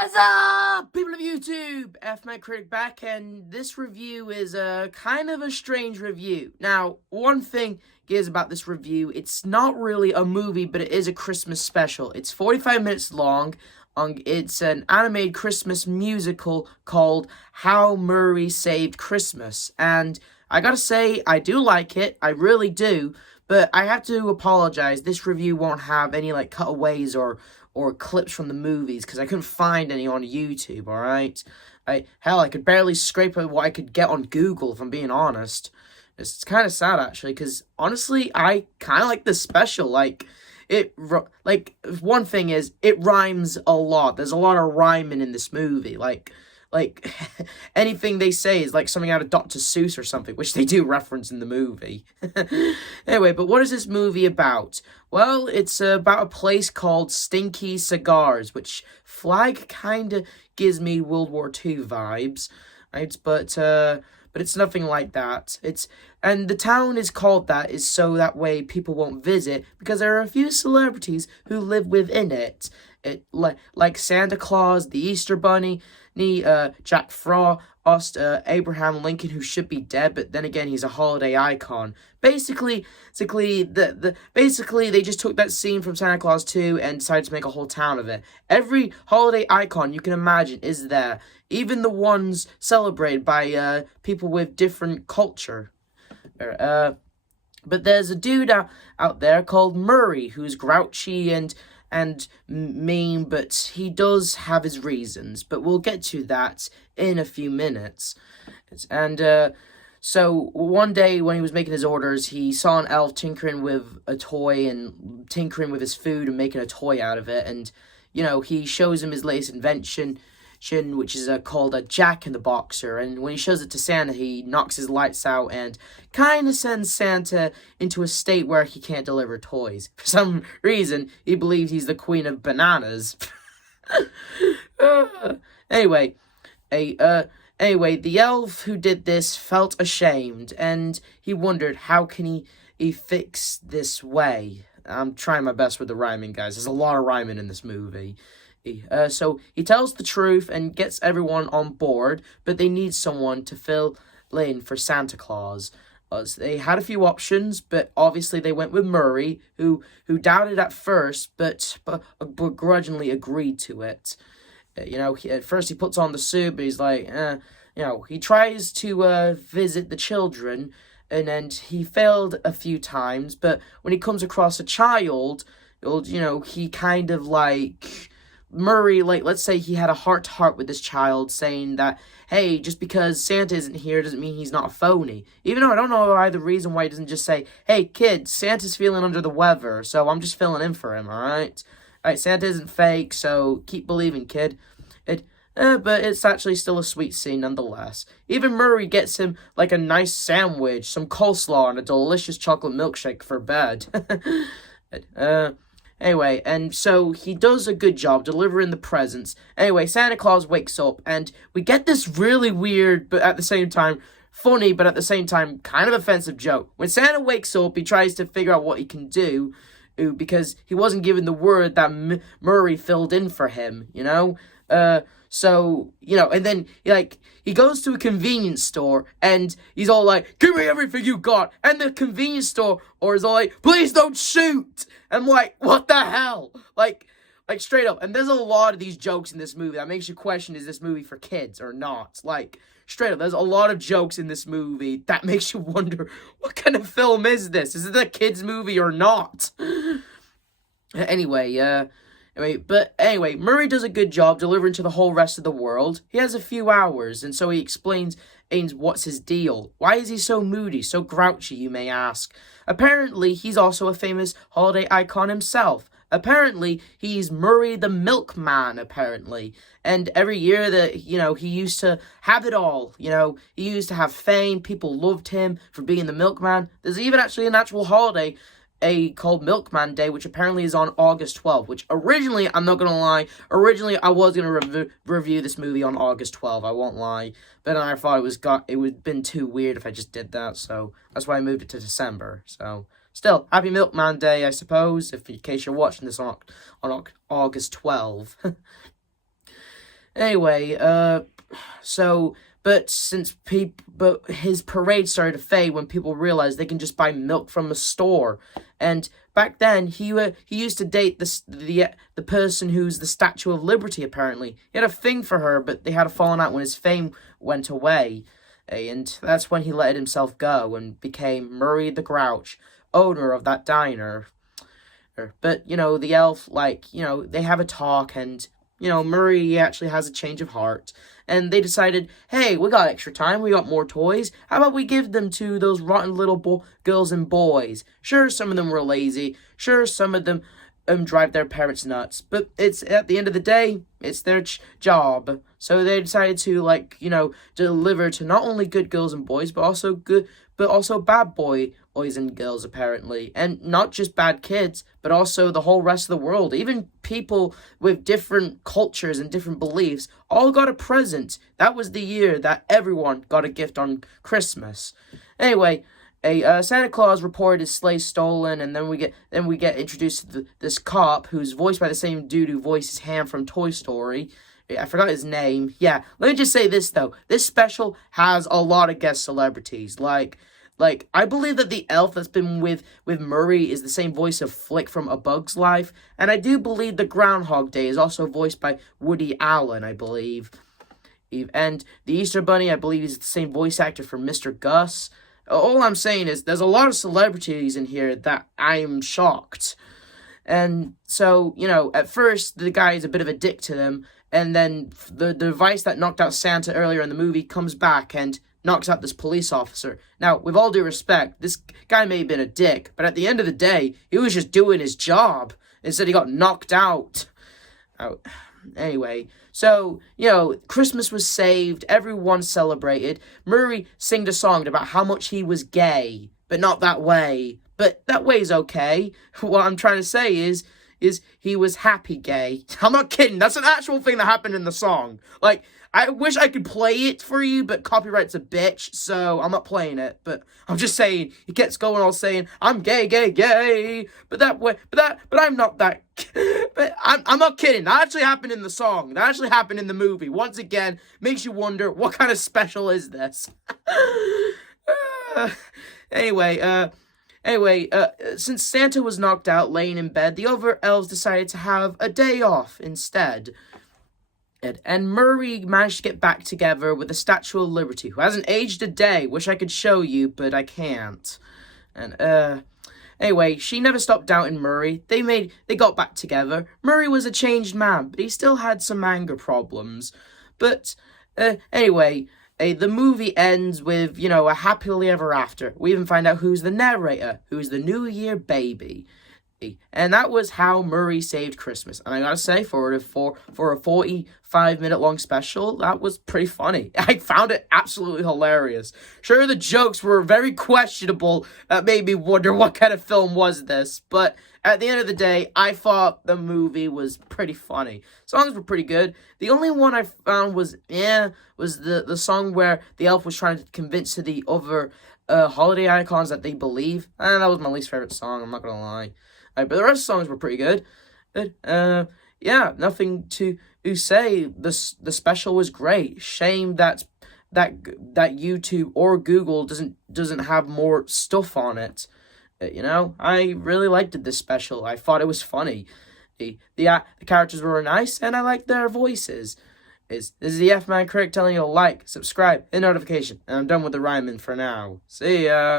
What's up, people of YouTube? F-Man Critic back, and this review is kind of a strange review. Now, one thing is about this review, it's not really a movie, but it is a Christmas special. It's 45 minutes long. It's an animated Christmas musical called How Murray Saved Christmas. And I gotta say, I do like it. I really do. But I have to apologize. This review won't have any, cutaways or clips from the movies, because I couldn't find any on YouTube, alright? Hell, I could barely scrape what I could get on Google, if I'm being honest. It's kind of sad, actually, because, honestly, I kind of like this special. One thing is, it rhymes a lot. There's a lot of rhyming in this movie, anything they say is like something out of Dr. Seuss or something, which they do reference in the movie. Anyway, but what is this movie about? Well, it's about a place called Stinky Cigars, which flag kind of gives me World War II vibes, right? But it's nothing like that. And the town is called that is so that way people won't visit, because there are a few celebrities who live within it. Like Santa Claus, the Easter Bunny, Jack Frost, Abraham Lincoln, who should be dead, but then again, he's a holiday icon. Basically, they just took that scene from Santa Claus 2 and decided to make a whole town of it. Every holiday icon you can imagine is there, even the ones celebrated by people with different culture. But there's a dude out there called Murray, who's grouchy and mean, but he does have his reasons, but we'll get to that in a few minutes. So one day when he was making his orders, he saw an elf tinkering with a toy and tinkering with his food and making a toy out of it, and, he shows him his latest invention, which is called a Jack in the Boxer, and when he shows it to Santa, he knocks his lights out and kind of sends Santa into a state where he can't deliver toys. For some reason, he believes he's the queen of bananas. Anyway, the elf who did this felt ashamed, and he wondered how can he fix this way. I'm trying my best with the rhyming, guys. There's a lot of rhyming in this movie. So he tells the truth and gets everyone on board, but they need someone to fill in for Santa Claus. So they had a few options, but obviously they went with Murray, who doubted at first, but begrudgingly agreed to it. At first he puts on the suit, but he's like, he tries to visit the children, and he failed a few times, but when he comes across a child, he kind of Murray, let's say he had a heart-to-heart with this child, saying that, hey, just because Santa isn't here doesn't mean he's not a phony. Even though I don't know either reason why he doesn't just say, hey, kid, Santa's feeling under the weather, so I'm just filling in for him, alright? Alright, Santa isn't fake, so keep believing, kid. But it's actually still a sweet scene nonetheless. Even Murray gets him, a nice sandwich, some coleslaw, and a delicious chocolate milkshake for bed. Anyway, and so he does a good job delivering the presents. Anyway, Santa Claus wakes up, and we get this really weird, but at the same time, funny, but at the same time, kind of offensive joke. When Santa wakes up, he tries to figure out what he can do, because he wasn't given the word that Murray filled in for him, and then, he goes to a convenience store, and he's all like, give me everything you got, and the convenience store is all like, please don't shoot! I'm like, what the hell? Like, straight up, and there's a lot of these jokes in this movie that makes you question, is this movie for kids or not? Straight up, there's a lot of jokes in this movie that makes you wonder, what kind of film is this? Is it a kid's movie or not? Anyway, Murray does a good job delivering to the whole rest of the world. He has a few hours, and so he explains what's his deal. Why is he so moody, so grouchy, you may ask? Apparently, he's also a famous holiday icon himself. Apparently, he's Murray the Milkman, apparently. And every year that, he used to have it all. He used to have fame. People loved him for being the milkman. There's even actually an actual holiday called Milkman Day, which apparently is on August 12th, which originally, I'm not gonna lie, I was gonna review this movie on August 12th, I won't lie, but then I thought it would have been too weird if I just did that, so that's why I moved it to December. So still, happy Milkman Day, I suppose, in case you're watching this on August 12th. Anyway, so, but his parade started to fade when people realized they can just buy milk from a store, and back then he used to date the person who's the Statue of Liberty. Apparently, he had a thing for her, but they had a falling out when his fame went away, and that's when he let himself go and became Murray the Grouch, owner of that diner. But the elf, they have a talk, and Murray actually has a change of heart. And they decided, hey, we got extra time, we got more toys. How about we give them to those rotten little girls and boys? Sure, some of them were lazy. Sure, some of them drive their parents nuts. But it's at the end of the day, it's their job. So they decided to deliver to not only good girls and boys, but also bad boys and girls apparently, and not just bad kids, but also the whole rest of the world. Even people with different cultures and different beliefs all got a present. That was the year that everyone got a gift on Christmas. Anyway, Santa Claus reported his sleigh stolen, and then we get introduced to this cop who's voiced by the same dude who voices Ham from Toy Story. I forgot his name. Yeah, let me just say this though. This special has a lot of guest celebrities. Like I believe that the elf that's been with Murray is the same voice of Flick from A Bug's Life, and I do believe the Groundhog Day is also voiced by Woody Allen, I believe. And the Easter Bunny, I believe, is the same voice actor for Mr. Gus. All I'm saying is there's a lot of celebrities in here that I'm shocked. And so, at first, the guy is a bit of a dick to them, and then the device that knocked out Santa earlier in the movie comes back and knocks out this police officer. Now, with all due respect, this guy may have been a dick, but at the end of the day, he was just doing his job. Instead, he got knocked out. Anyway, so, Christmas was saved, everyone celebrated. Murray sang a song about how much he was gay, but not that way. But that way's okay. What I'm trying to say is he was happy gay. I'm not kidding, that's an actual thing that happened in the song. Like, I wish I could play it for you, but copyright's a bitch, so I'm not playing it. But I'm just saying, he gets going all saying, I'm gay, gay, gay. But I'm not that. But I'm not kidding. That actually happened in the song. That actually happened in the movie. Once again, makes you wonder, what kind of special is this? Anyway, since Santa was knocked out laying in bed, the other elves decided to have a day off instead. And Murray managed to get back together with the Statue of Liberty, who hasn't aged a day. Wish I could show you, but I can't. And, anyway, she never stopped doubting Murray. They got back together. Murray was a changed man, but he still had some anger problems. But, anyway, the movie ends with, a happily ever after. We even find out who's the narrator, who's the New Year baby. And that was how Murray saved Christmas. And I gotta say, for a 45-minute long special, that was pretty funny. I found it absolutely hilarious. Sure, the jokes were very questionable. That made me wonder what kind of film was this. But at the end of the day, I thought the movie was pretty funny. Songs were pretty good. The only one I found was the song where the elf was trying to convince to the other holiday icons that they believe. And that was my least favorite song, I'm not gonna lie. But the rest of the songs were pretty good. But, yeah, nothing to say. The special was great. Shame that YouTube or Google doesn't have more stuff on it. I really liked this special. I thought it was funny. The characters were nice, and I liked their voices. This is the F-Man Critic telling you to like, subscribe, hit notification, and I'm done with the rhyming for now. See ya!